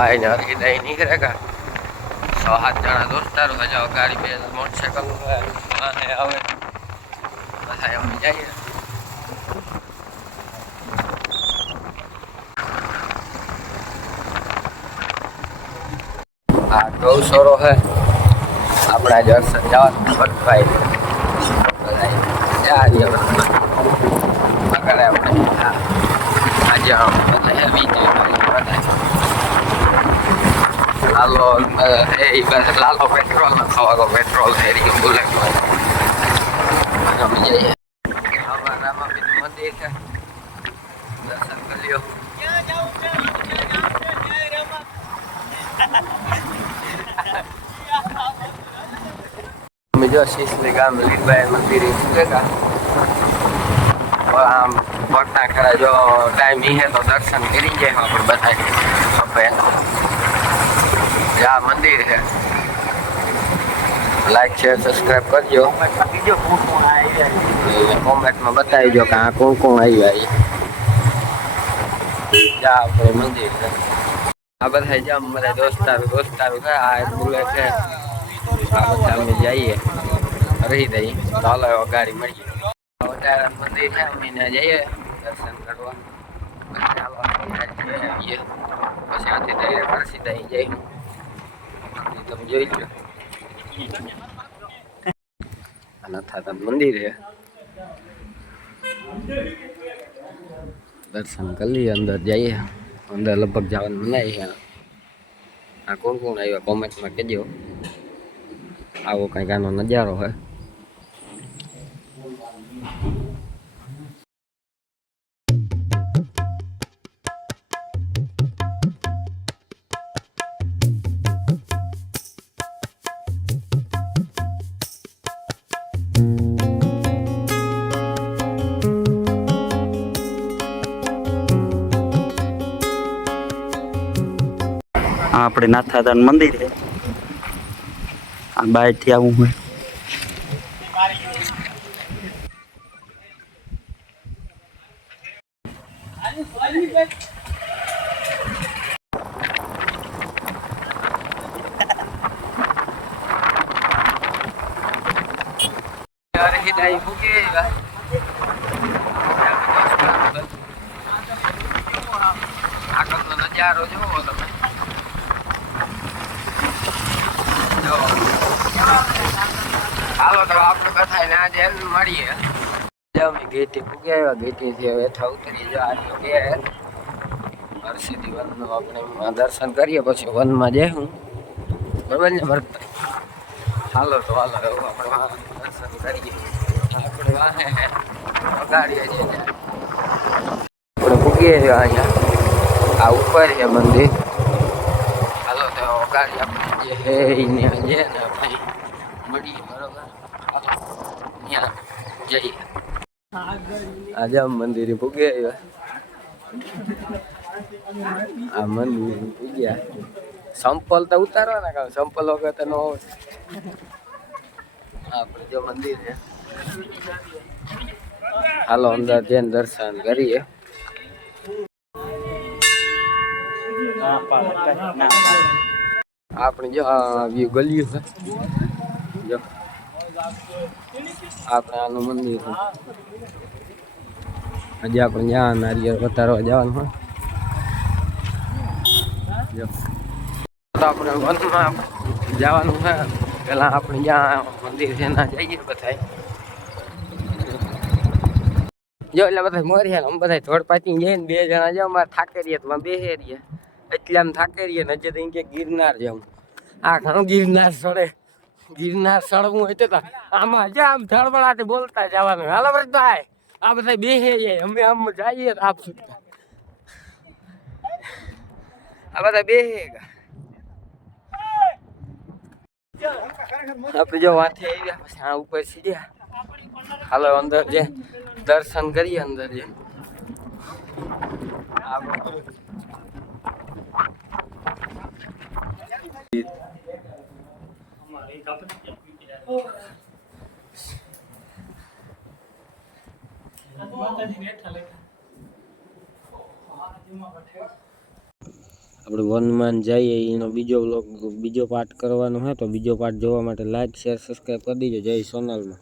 भाई ने हृदय नहीं करेगा 6-7 जना दोस्तार हो जाओ गाड़ी पे मोटरसाइकिल है आवे बताए हम जाइए आ गौशाला है अपना दर्शन जाओ भाई जा रही है अगर अपने आज हम बताए लालो लालो पेट्रोल न खावा पेट्रोल है बुलेट हम जाइए हमारा मंदिर है दर्शन कर लियो जो शीशली गांव में लीलबाई मंदिर है और हम भक्ता खड़ा जो टाइम ही है तो दर्शन करी जाए वहाँ पर बताए यहाँ मंदिर है लाइक शेयर सब्सक्राइब कर जो कमेंट में बताई जो कहाँ कौन कौन आई है यहाँ पर मंदिर है आ बताई जो मेरे दोस्तार है आ बुलेट है आ बता में जाइए रही दई चालो गाड़ी मળી मंदिर है अमीने जाइए दर्शन करवा પછી આથી ડાયરેક્ટ હરસીતા અહીં જઈ તમે જોઈ લો અનાથાતા મંદિર है दर्शन कर लिए अंदर जाइए अंदर लगभग जवान मनाई है आ कौन आया कॉमेंट में कहजो आवो कई आनो नजारो है આપણે નાથાદાન મંદિર છે આ બહારથી આવું હોય નજારો જોવો તમે હાલો તો આપણે કથા ને આજે મળીએ અમે ગેટી પૂગે આવ્યા ગેટી થી બેઠા ઉતરી જો આટલો કે હરસિદ્ધિ વનનું આપણે દર્શન કરીએ પછી વનમાં જઈશું બરાબર ને ભરત હાલો તો હાલો આપણે દર્શન કરીએ આપણે વાહે ગાડીએ જઈએ આપણે પૂગીએ અહીંયા આ ઉપર છે મંદિર હાલો તો ગાડી આપણે જે હે એને જે ને ભાઈ મળીએ બરોબર ત્યાં જઈએ આજે આમ મંદિરે પૂગે આ મંદિર પૂગ્યા સંપલ તો ઉતારવાના કામ સંપલ વગર તો ન હોય આપણે જો મંદિર છે હાલો અંદર જઈને દર્શન કરીએ આપણે જો વ્યૂ ગલ્યું છે જો આપણે આનું મંદિર છે હજી આપણે જ્યાં નારિયેળ વધારવા જવાનું હોય જો આપણે વનમાં જવાનું છે પેલા આપણે જ્યાં મંદિર છે ના જઈએ બધા જો એટલે બધા મર્યા અમે બધા ધોળ પાતી જઈએ ને 2 જણા જો અમારે થાકે રહીએ તો બેસે રહીએ એટલે આમ થાકે રહીએ ને હજી તો કે ગિરનાર જવું આ ઘણું ગિરનાર ચડવું હોય તો આમાં હજી આમ ધડબડાટી બોલતા જવાનું હાલો ભાઈ આ બધા બેસે જાય અમે આમ જઈએ તો આ બધા બેસે આપણે જો વાંથી આવી ગયા પછી આ ઉપર સીધ્યા હાલો અંદર જે દર્શન કરીએ અંદર જે આપણે આપણે વનમાં જઈએ એનો બીજો પાર્ટ કરવાનો હોય તો બીજો પાર્ટ જોવા માટે લાઈક શેર સબસ્ક્રાઈબ કરી દેજો. જય સોનલમાં.